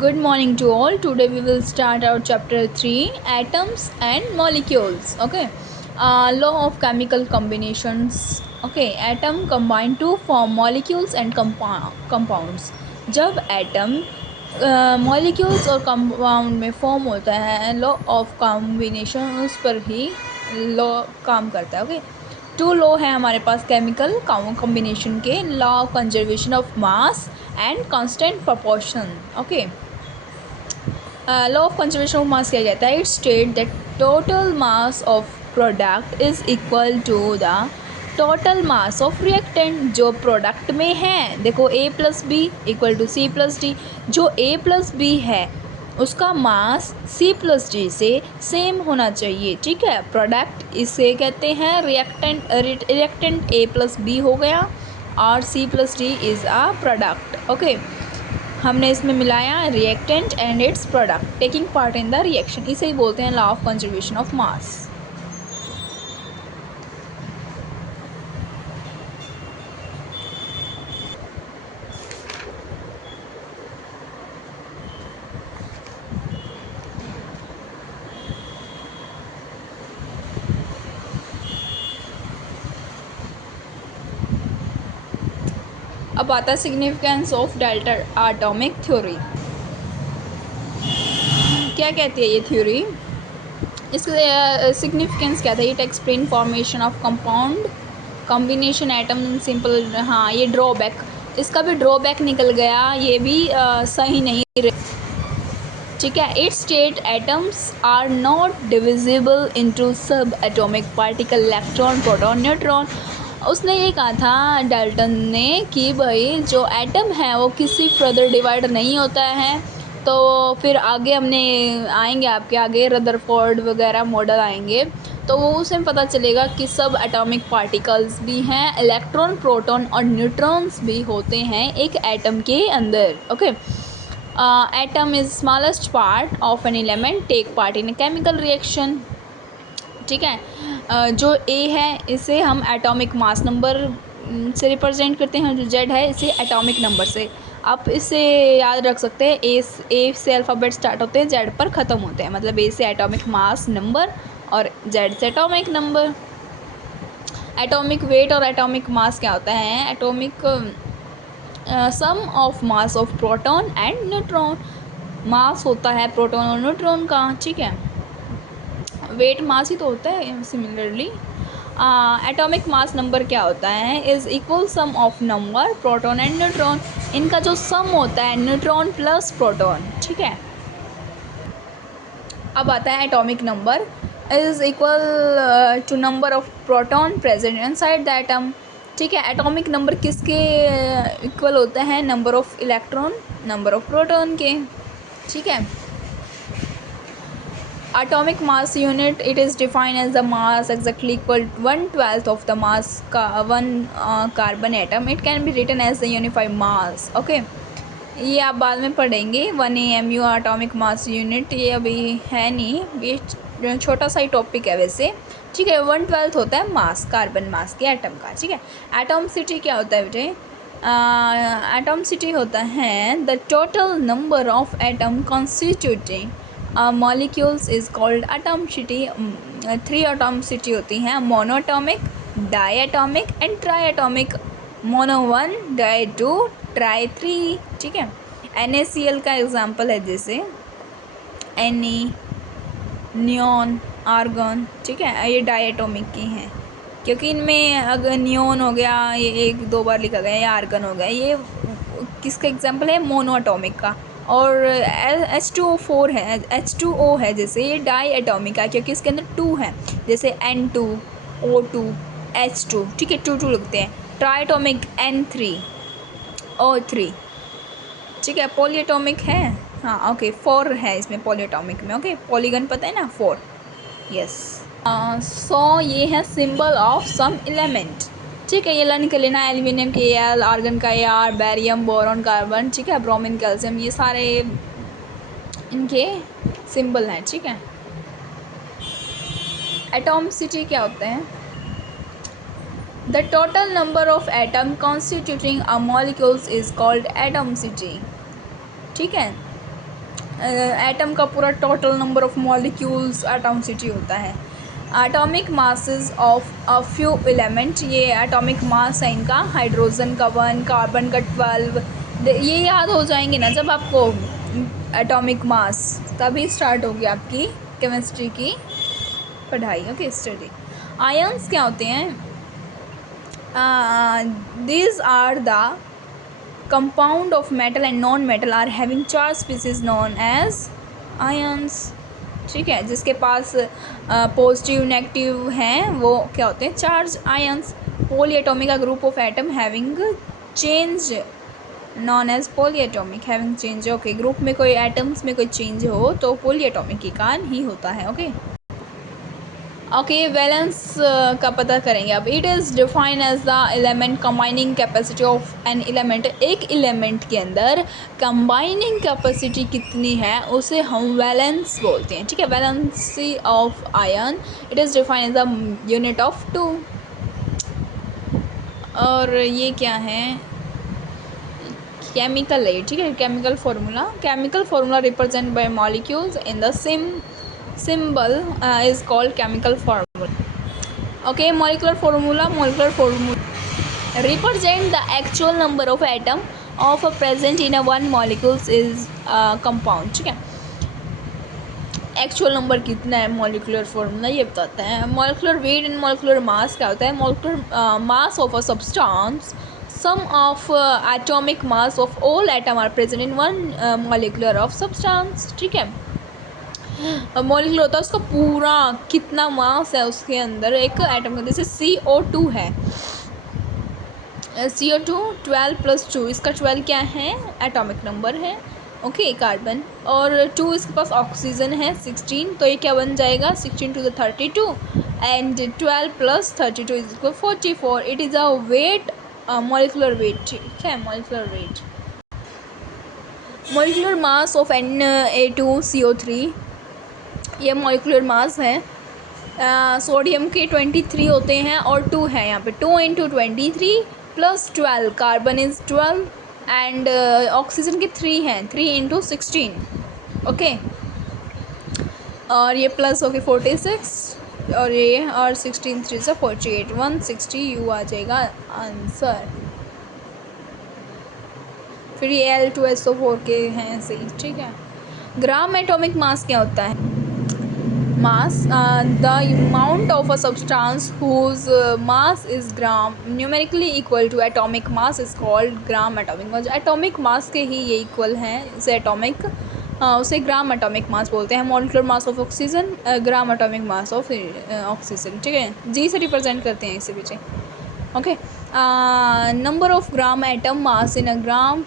Good morning to all. Today we will start our chapter 3, atoms and molecules. Okay. Law of chemical combinations. Okay. Atom combine to form molecules and compounds. जब atom molecules और compound में form होता है, law of combination उस पर ही law काम करता है. ओके. टू लॉ है हमारे पास केमिकल कॉम्बिनेशन के, law of conservation of mass and constant proportion. Okay. Law of conservation of mass क्या कहता है? It state that total mass of product is equal to the total mass of reactant जो product में है. देखो a plus B equal to C plus D. जो a plus B है उसका मास c प्लस डी से same होना चाहिए. ठीक है. प्रोडक्ट इसे कहते हैं reactant. Reactant a plus B हो गया और c plus D is a product. Okay. हमने इसमें मिलाया reactant and its product taking part in the reaction. इसे ही बोलते हैं law of conservation of mass. अब आता है significance of Dalton atomic theory. क्या कहती है ये थ्योरी? इसका सिग्निफिकेंस क्या था? It explain formation of compound combination atom in simple. हाँ, ये ड्रॉबैक, इसका भी ड्रॉबैक निकल गया. ये भी सही नहीं रहे. ठीक है. It state atoms are not divisible into sub atomic particle electron proton neutron. उसने ये कहा था डाल्टन ने कि भाई जो एटम है वो किसी फर्दर डिवाइड नहीं होता है. तो फिर आगे हमने आएंगे, आपके आगे रदरफोर्ड वगैरह मॉडल आएंगे तो वो उसमें पता चलेगा कि सब एटॉमिक पार्टिकल्स भी हैं, इलेक्ट्रॉन प्रोटॉन और न्यूट्रॉन्स भी होते हैं एक एटम के अंदर. Okay. Atom is smallest part of an element take part in a chemical reaction. ठीक है. जो ए है इसे हम एटॉमिक मास नंबर से रिप्रेजेंट करते हैं. जो जेड है इसे एटॉमिक नंबर से. आप इसे याद रख सकते हैं. ए से अल्फ़ाबेट स्टार्ट होते हैं, जेड पर ख़त्म होते हैं. मतलब ए से एटॉमिक मास नंबर और जेड से एटॉमिक नंबर. एटॉमिक वेट और एटॉमिक मास क्या होता है? Atomic sum of mass of proton and neutron. Mass होता है प्रोटॉन और न्यूट्रॉन का. ठीक है. वेट मास ही तो होता है. सिमिलरली एटॉमिक मास नंबर क्या होता है? Is equal some of number proton and neutron. इनका जो सम होता है न्यूट्रॉन प्लस प्रोटॉन. ठीक है. अब आता है atomic number is equal to number of proton present inside the atom. ठीक है. एटॉमिक नंबर किसके इक्वल होता है? Number of electron number of proton के. ठीक है. Atomic mass unit, it is defined as the mass exactly equal to 1/12 of the mass का one carbon atom. It can be written as the unified mass. Okay. ये आप बाद में पढ़ेंगे. 1 AMU atomic mass unit, ये अभी है नहीं, ये छोटा सा ही टॉपिक है वैसे. ठीक है. 1/12 होता है मास, कार्बन मास के एटम का. ठीक है. एटॉमिसिटी क्या होता है बेटे? एटॉमिसिटी होता है the total number of atom constituting molecules is called atomicity. 3 atomicity होती हैं: monoatomic, diatomic and triatomic. Mono 1, di 2, tri 3. ठीक है. NaCl का एग्जांपल है जैसे Na, नियॉन, आर्गन. ठीक है. ये डाईएटॉमिक की हैं क्योंकि इनमें अगर नियॉन हो गया, ये 1-2 बार लिखा गया, या आर्गन हो गया. ये किसका एग्जांपल है? मोनोएटॉमिक का. और H2O4 है, H2O है जैसे, ये डाई एटॉमिक का क्योंकि इसके अंदर 2 है, जैसे N2, O2, H2. ठीक है. 2 लिखते हैं. ट्राईएटॉमिक N3, O3. ठीक है. पॉलीएटॉमिक है. हाँ. ओके. 4 है इसमें पॉलीएटॉमिक में. ओके. पॉलीगन पता है ना? 4. यस. सो ये है सिंबल ऑफ सम एलिमेंट. ठीक है. ये लर्न कर लेना. एल्यूमिनियम के Al, आर्गन का Ar, बैरियम, बोरॉन, कार्बन. ठीक है. ब्रोमीन, कैल्शियम, ये सारे इनके सिंबल हैं. ठीक है. एटॉमिसिटी क्या होते हैं? The total number of atom constituting a molecules is called atomicity. ठीक है. एटम का पूरा total number of molecules atomicity होता है। Atomic masses of a few element, ये एटॉमिक मास है इनका, हाइड्रोजन का 1, कार्बन का 12। ये याद हो जाएंगे ना जब आपको एटॉमिक मास, तभी स्टार्ट होगी आपकी केमिस्ट्री की पढ़ाई। Okay, study. आयंस क्या होते हैं? These are the compound of metal and non-metal are having charge species known as ions। ठीक है, जिसके पास पॉजिटिव नेगेटिव हैं वो क्या होते हैं? Charge ions. Polyatomic, a group of atom having change known as polyatomic, having change. Okay, group में कोई एटम्स में कोई चेंज हो तो पॉलीएटॉमिक के कारण ही होता है। ओके ओके, वैलेंस का पता करेंगे अब। It is define as the element combining capacity of an element. एक एलिमेंट के अंदर कंबाइनिंग कैपेसिटी कितनी है उसे हम वैलेंस बोलते हैं। ठीक है, valency of ion, it is define as the unit of 2। और ये क्या है? केमिकल है। ठीक है, chemical formula represent by molecules in the same symbol is called chemical formula। okay, molecular formula represent the actual number of atom of a present in a one molecules is compound। ठीक है, actual number कितना है molecular formula ये बताता है। Molecular weight and molecular mass क्या होता है? Molecular mass of a substance, sum of atomic mass of all atom are present in one molecular of substance. ठीक है, मॉलिक्यूल होता है उसका पूरा कितना मास है उसके अंदर एक एटम का। जैसे CO2 है, CO2 12 + 2, इसका 12 क्या है? एटॉमिक नंबर है। Okay, carbon. और 2 इसके पास ऑक्सीजन है 16, तो ये क्या बन जाएगा? 16 to the 32 and 12 + 32 = 44। It is a weight, molecular weight. ठीक है, molecular weight. Molecular mass of Na2CO3, ये मॉलिकुलर मास है। सोडियम के 23 होते हैं और 2 है यहाँ पे। 2 × 23 + 12, कार्बन इज़ 12 एंड ऑक्सीजन के 3 हैं, 3 × 16। ओके, और ये प्लस हो गए 46 और ये, और 16 3 से 48, 160 यू आ जाएगा आंसर। फिर ये L2SO4 के हैं सही। ठीक है, ग्राम एटॉमिक मास क्या होता है? mass, the amount of a substance whose mass is gram numerically equal to atomic mass is called gram atomic mass। Atomic mass के ही ये इक्वल हैं, उसे एटॉमिक उसे ग्राम एटॉमिक मास बोलते हैं। Molecular mass of oxygen, gram atomic mass of oxygen. ठीक है, जी से रिप्रेजेंट करते हैं इसे पीछे। Okay, number of gram atom mass in a gram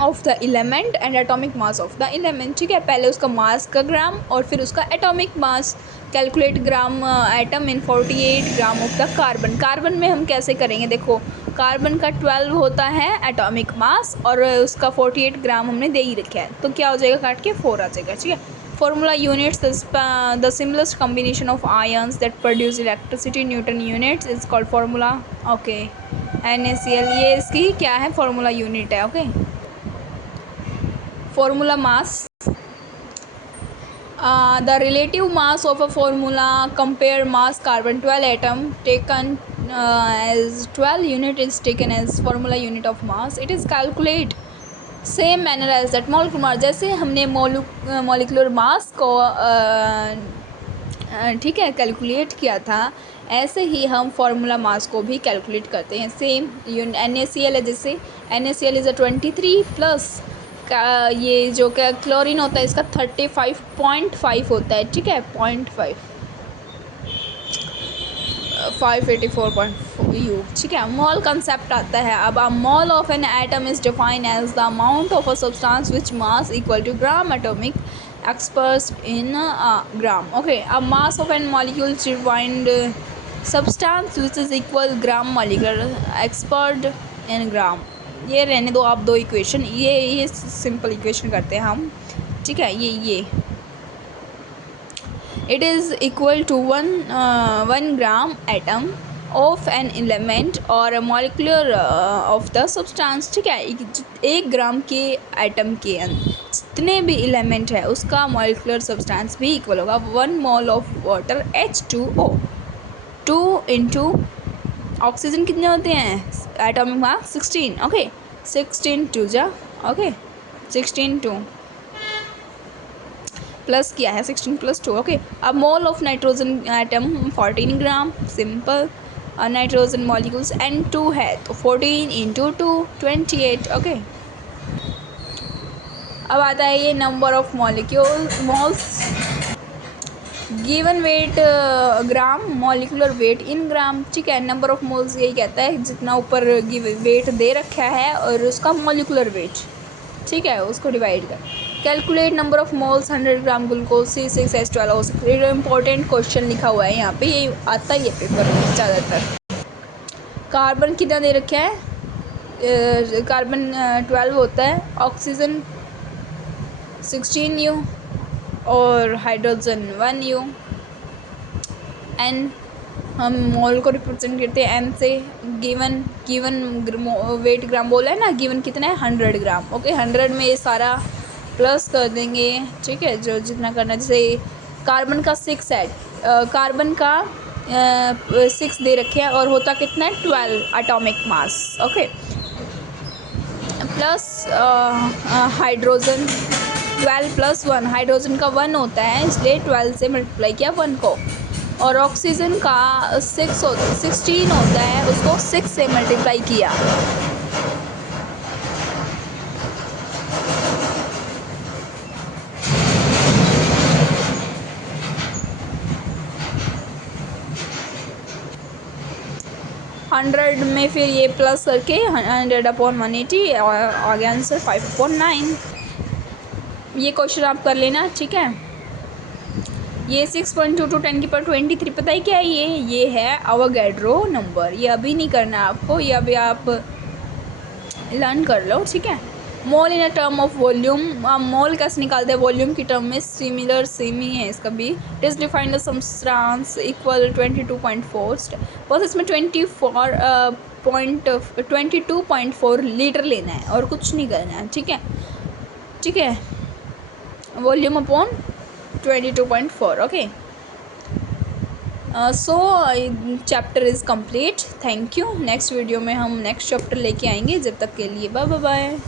of the element and atomic mass of the element. ठीक है, पहले उसका मास का ग्राम और फिर उसका atomic mass. Calculate gram atom in 48 gram of the carbon. Carbon में हम कैसे करेंगे? देखो, कार्बन का 12 होता है एटॉमिक मास और उसका 48 ग्राम हमने दे ही रखा है, तो क्या हो जाएगा? काट के 4 आ जाएगा। ठीक है, formula units, the simplest combination of ions that produce electricity, Newton units is called formula. Okay, NaCl, ये इसकी क्या है? फार्मूला यूनिट है। Okay, formula mass, the relative mass of a formula compare mass carbon 12 atom taken as 12 unit is taken as formula unit of mass। it is calculate same manner as that molecular mass। जैसे हमने molecular mass को ठीक है calculate किया था, ऐसे ही हम formula mass को भी कैलकुलेट करते हैं। सेम NaCl है, जैसे NaCl इज़ 23 प्लस का ये जो क्या क्लोरीन होता है इसका 35.5 होता है। ठीक है, 0.5 584.4 U। ठीक है, मॉल कंसेप्ट आता है अब। A mole of an atom is defined as the amount of a substance which mass equal to gram atomic expressed in gram। okay, a mass of an molecule defined substance which is equal gram molecular expressed in gram। ये रहने दो आप दो equation, ये simple equation करते हैं हम। ठीक है, ये it is equal to 1 gram atom of an element or a molecular of the substance। ठीक है, 1 ग्राम के एटम के जितने भी एलिमेंट है उसका मॉलिक्यूलर सब्सटेंस भी इक्वल होगा 1 mole of water H2O। 2 into oxygen कितने होते हैं एटॉमिक मास 16, ओके 16 2 जा, ओके 16 2 प्लस किया है 16 प्लस 2, ओके। अब mole of nitrogen atom 14 gram, simple. Nitrogen molecules N2 है तो 14 इंटू 2 28, ओके। अब आता है ये number of molecule moles given weight gram, molecular weight in gram, ठीक है। नंबर ऑफ मोल्स यही कहता है जितना ऊपर वेट दे रखा है और उसका मॉलिकुलर वेट, ठीक है, उसको डिवाइड कर। Calculate number of moles 100 gram glucose C6H12 हो सकता है। इंपॉर्टेंट क्वेश्चन लिखा हुआ है यहाँ पे, ये आता ही है पेपर में ज़्यादातर। कार्बन कितना दे रखा है, कार्बन 12 होता है, ऑक्सीजन 16U और हाइड्रोजन 1U। एन हम मोल को रिप्रेजेंट करते हैं एन से। गिवन वेट ग्राम बोला है ना, गिवन कितना है 100 ग्राम, ओके। 100 में ये सारा प्लस कर देंगे, ठीक है, जो जितना करना। जैसे कार्बन का 6 है, कार्बन का 6 दे रखे हैं और होता कितना है 12 atomic mass, okay. Plus hydrogen 12 plus 1, hydrogen का 1 होता है इसलिए 12 से मल्टीप्लाई किया 1 को। और ऑक्सीजन का 16 होता है, उसको 6 से मल्टीप्लाई किया। हंड्रेड में फिर ये प्लस करके 100/180 आगे आंसर 5/9। ये क्वेश्चन आप कर लेना, ठीक है। ये 6.22 10⁻23 पता है क्या है ये है अवोगाड्रो नंबर। ये अभी नहीं करना आपको, ये अभी आप लर्न कर लो, ठीक है। मोल इन अ टर्म ऑफ वॉल्यूम, आप मोल कैसे निकालते हैं वॉल्यूम की टर्म में, सिमिलर सेम ही है इसका भी। It is defined the substance equal 22.4 बस इसमें 22.4 लीटर लेना है और कुछ नहीं करना है, ठीक है, ठीक है। Volume upon 22.4, okay. So chapter is complete, thank you. Next video में हम नेक्स्ट चैप्टर लेके आएंगे, जब तक के लिए बाय बाय।